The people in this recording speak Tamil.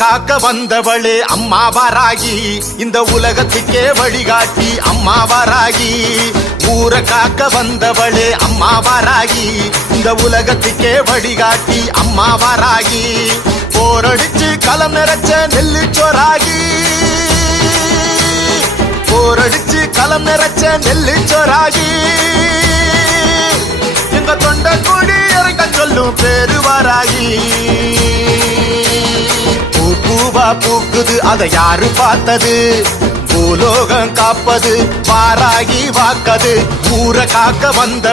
காக்க வந்தவளே அம்மா வாராகி, இந்த உலகத்துக்கே வழிகாட்டி அம்மா வாராகி. ஊரை காக்க வந்தவளே அம்மா வாராகி, இந்த உலகத்துக்கே வழிகாட்டி அம்மா வாராகி. போரடிச்சு களம் நிறைச்ச நெல்லு சோறாகி, போரடிச்சு களம் நிறைச்ச நெல்லு சோறாகி. எங்க தொண்ட கூடி இறங்க சொல்லும் பேரு வாராகி. பூவா பூக்குது அதை யாரு பார்த்தது, பூலோகம் காப்பது வாராகி வாக்கது. ஊரை காக்க வந்த